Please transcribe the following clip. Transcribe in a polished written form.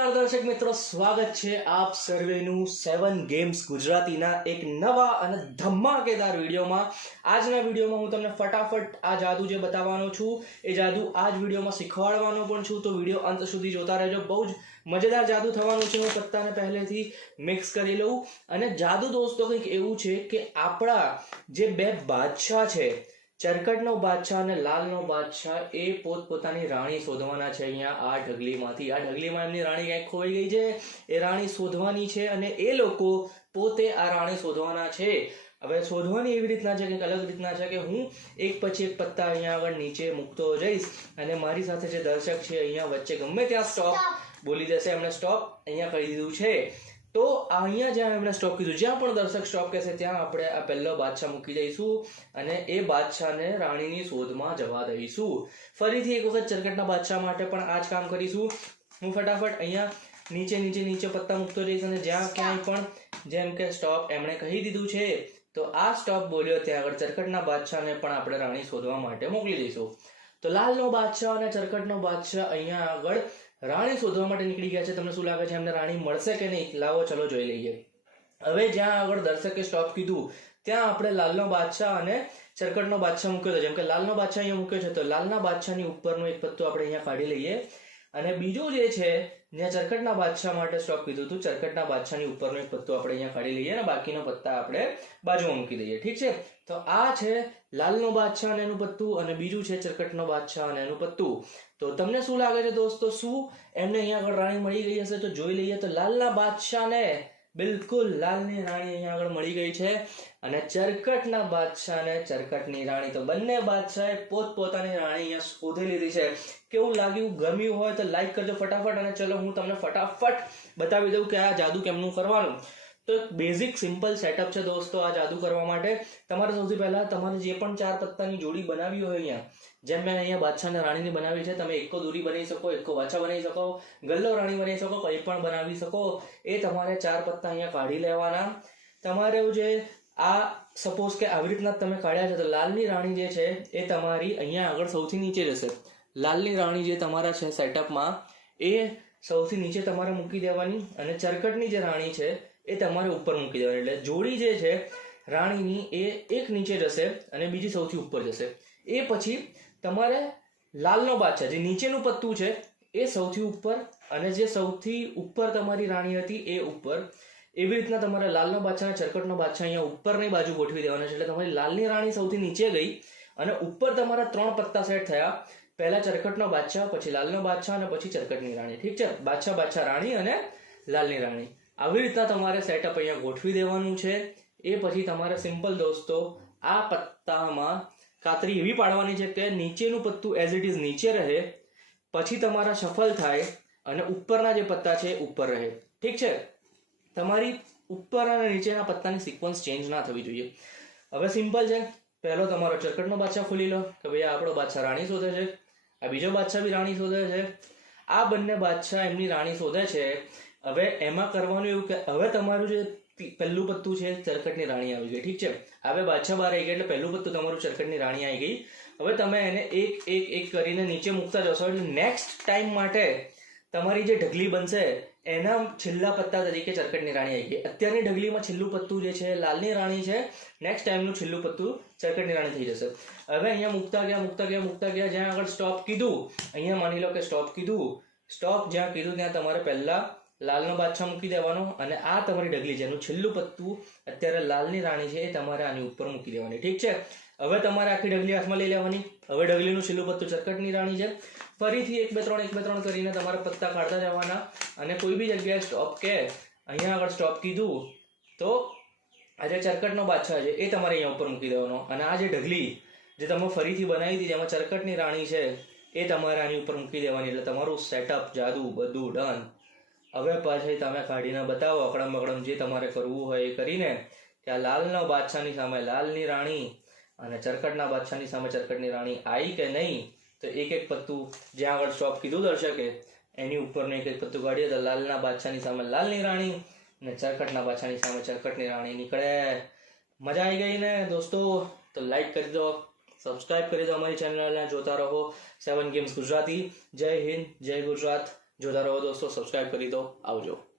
નમસ્કાર દર્શક મિત્રો, સ્વાગત છે આપ સર્વેનું 7 ગેમ્સ ગુજરાતીના એક નવા અને ધમાકેદાર વિડીયોમાં. આજના વિડીયોમાં હું તમને ફટાફટ આ જાદુ જે બતાવવાનો છું એ જાદુ આ જ વિડીયોમાં શીખવાડવાનો પણ છું, તો વિડીયો અંત સુધી જોતા રહેજો. બહુ જ મજેદાર જાદુ થવાનું છે. હું પત્તાને પહેલેથી મિક્સ કરી લઉં. અને જાદુ દોસ્તો કંઈક એવું છે કે આપણા જે બે બાદશાહ છે, ચરકટનો બાદશાહ અને લાલનો બાદશાહ, એ પોતપોતાની રાણી શોધવાના છે. અહીંયા આ ઢગલીમાંથી, આ ઢગલીમાં એમની રાણી ક્યાંક ખોઈ ગઈ છે, એ રાણી શોધવાની છે અને એ લોકો પોતે આ રાણી શોધવાના છે. હવે શોધવાની એવી રીતના છે, કંઈક અલગ રીતના છે કે હું એક પછી એક પત્તા અહીંયા આગળ નીચે મૂકતો જઈશ અને મારી સાથે જે દર્શક છે અહીંયા વચ્ચે ગમે ત્યાં સ્ટોપ બોલી દેશે. એમણે સ્ટોપ અહીંયા કહી દીધું છે, તો અહીંયા જ્યાં એમણે સ્ટોપ કીધું, જ્યાં પણ દર્શક સ્ટોપ કહેશે ત્યાં આપણે આ પહેલો બાદશાહ મૂકી દઈશું અને એ બાદશાહને રાણીની શોધમાં જવા દઈશું. ફરીથી એક વખત ચરકટના બાદશાહ માટે પણ આ જ કામ કરીશું. હું ફટાફટ અહીંયા નીચે નીચે નીચે પત્તા મૂકતો જઈશ અને જ્યાં ક્યાંય પણ જેમ કે સ્ટોપ એમણે કહી દીધું છે, તો આ સ્ટોપ બોલ્યો ત્યાં આગળ ચરકટના બાદશાહને પણ આપણે રાણી શોધવા માટે મોકલી દઈશું. તો લાલનો બાદશાહ અને ચરકટનો બાદશાહ અહીંયા આગળ રાણી શોધવા માટે નીકળી ગયા છે. તમને શું લાગે છે, એમને રાણી મળશે કે નહીં? લાવો ચલો જોઈ લઈએ. હવે જ્યાં આગળ દર્શકે સ્ટોપ કીધું ત્યાં આપણે લાલનો બાદશાહ અને ચરકટનો બાદશાહ મૂક્યો હતો. જેમ કે લાલનો બાદશાહ અહીંયા મૂક્યો છે, તો લાલના બાદશાહની ઉપરનું એક પત્તું આપણે અહીંયા કાઢી લઈએ. અને બીજું જે છે, જ્યાં ચરકટના બાદશાહ માટે સ્ટોપ કીધું હતું, ચરકટના બાદશાહની ઉપરનું એક પત્તું આપણે અહીંયા કાઢી લઈએ અને બાકીનો પત્તા આપણે બાજુમાં મૂકી દઈએ. ઠીક છે, તો આ છે લાલનો બાદશાહ અને એનું પત્તું, અને બીજું છે ચરકટનો બાદશાહ અને એનું પત્તું. તો તમને શું લાગે છે દોસ્તો, શું એમને અહીંયા આગળ રાણી મળી ગઈ હશે? તો જોઈ લઈએ. તો લાલના બાદશાહને બિલકુલ લાલની રાણી અહીંયા આગળ મળી ગઈ છે અને ચરકટના બાદશાહને ચરકટની રાણી. તો બંને બાદશાહે પોતપોતાની રાણી અહીંયા શોધી લીધી છે. કેવું લાગ્યું? ગમ્યું હોય તો લાઈક કરજો ફટાફટ. અને ચલો હું તમને ફટાફટ બતાવી દઉં કે આ જાદુ કેમનું કરવાનું. તો એક બેઝિક સિમ્પલ સેટઅપ છે દોસ્તો આ જાદુ કરવા માટે. તમારે સૌથી પહેલા તમારે જે પણ 4 પત્તાની જોડી બનાવી હોય, અહીંયા જેમ મેં અહીંયા બાદશાહ અને રાણીની બનાવી છે, તમે એકો દોરી બનાવી શકો, એકો વાછા બનાવી શકો, ગલ્લો રાણી બનાવી શકો, કંઈ પણ બનાવી શકો. એ તમારે 4 પત્તા અહીંયા કાઢી લેવાના. તમારે જે આ સપોઝ કે આવી રીતના તમે કાઢ્યા છે, તો લાલની રાણી જે છે એ તમારી અહીંયા આગળ સૌથી નીચે જશે. લાલની રાણી જે તમારા છે સેટઅપમાં, એ સૌથી નીચે તમારે મૂકી દેવાની અને ચરકટની જે રાણી છે એ તમારે ઉપર મૂકી દેવાની. એટલે જોડી જે છે રાણીની એ એક નીચે જશે અને બીજી સૌથી ઉપર જશે. એ પછી તમારે લાલનો બાદશાહ જે નીચેનું પત્તું છે એ સૌથી ઉપર અને જે સૌથી ઉપર તમારી રાણી હતી એ ઉપર. એવી રીતના તમારે લાલનો બાદશાહ અને ચરકટનો બાદશાહ અહીંયા ઉપરની બાજુ ગોઠવી દેવાના છે. એટલે તમારી લાલની રાણી સૌથી નીચે ગઈ અને ઉપર તમારા 3 પત્તા સેટ થયા. પહેલા ચરકટનો બાદશાહ, પછી લાલનો બાદશાહ અને પછી ચરકટની રાણી. ઠીક છે, બાદશાહ બાદશાહ રાણી અને લાલની રાણી. આવી રીતના તમારે સેટઅપ અહીંયા ગોઠવી દેવાનું છે. એ પછી તમારે સિમ્પલ દોસ્તો આ પત્તામાં કાતરી એવી પાડવાની છે કે નીચેનું પત્તું એઝ ઇટ ઇઝ નીચે રહે, પછી તમારા શફલ થાય અને ઉપરના જે પત્તા છે ઉપર રહે. ઠીક છે, તમારી ઉપર અને નીચેના પત્તાની સિક્વન્સ ચેન્જ ના થવી જોઈએ. હવે સિમ્પલ છે. પહેલો તમારો ચરકટનો બાદશાહ ખોલી લો કે ભાઈ આપણો બાદશાહ રાણી શોધે છે, આ બીજો બાદશાહ બી રાણી શોધે છે. આ બંને બાદશાહ એમની રાણી શોધે છે. હવે એમાં કરવાનું એવું કે હવે તમારું જે પહેલું પત્તું છે ચરકટની રાણી આવી ગઈ. ઠીક છે, હવે બાદશાહ બહાર આવી ગયા એટલે પહેલું પત્તું તમારું ચરકટની રાણી આવી ગઈ. હવે તમે એને એક એક એક કરીને નીચે મૂકતા જશો એટલે નેક્સ્ટ ટાઈમ માટે તમારી જે ઢગલી બનશે એના છેલ્લા પત્તા તરીકે ચરકટની રાણી આવી ગઈ. અત્યારની ઢગલીમાં છેલ્લું પત્તું જે છે લાલની રાણી છે, નેક્સ્ટ ટાઈમનું છેલ્લું પત્તું ચરકટની રાણી થઈ જશે. હવે અહીંયા મૂકતા ગયા જ્યાં આગળ સ્ટોપ કીધું, અહીંયા માની લો કે સ્ટોપ કીધું, સ્ટોપ જ્યાં કીધું ત્યાં તમારે પહેલા લાલનો બાદશાહ મૂકી દેવાનો અને આ તમારી ઢગલી જેનું છેલ્લું પત્તું અત્યારે લાલની રાણી છે એ તમારે આની ઉપર મૂકી દેવાની. ઠીક છે, હવે તમારે આખી ઢગલી હાથમાં લઈ લેવાની. હવે ઢગલીનું છેલ્લું પત્તું ચરકટની રાણી છે. ફરીથી 1 2 3 કરીને તમારે પત્તા કાઢતા જવાના અને કોઈ બી જગ્યાએ સ્ટોપ કે અહીંયા આગળ સ્ટોપ કીધું તો આ જે ચરકટનો બાદશાહ છે એ તમારે અહીંયા ઉપર મૂકી દેવાનો અને આ જે ઢગલી જે તમે ફરીથી બનાવી હતી જેમાં ચરકટની રાણી છે એ તમારે આની ઉપર મૂકી દેવાની. એટલે તમારું સેટઅપ જાદુ બધું ડન. હવે પાછી તમે કાઢીને બતાવો અકડમ બકડમ જે તમારે કરવું હોય એ કરીને કે આ લાલના બાદશાહની સામે લાલની રાણી અને ચરકટના બાદશાહની સામે ચરકટની રાણી આવી કે નહીં. તો એક એક પત્તું જ્યાં આગળ સ્ટોપ કીધું દર્શકે એની ઉપરનું એક એક પત્તું કાઢીએ તો લાલના બાદશાહની સામે લાલની રાણી અને ચરકટના બાદશાહની સામે ચરકટની રાણી નીકળે. મજા આવી ગઈ ને દોસ્તો? તો લાઈક કરી દો, સબસ્ક્રાઈબ કરી દો અમારી ચેનલને, જોતા રહો 7 ગેમ્સ ગુજરાતી. જય હિન્દ, જય ગુજરાત. જોતા રહો દોસ્તો, સબસ્ક્રાઇબ કરી દો. આવજો.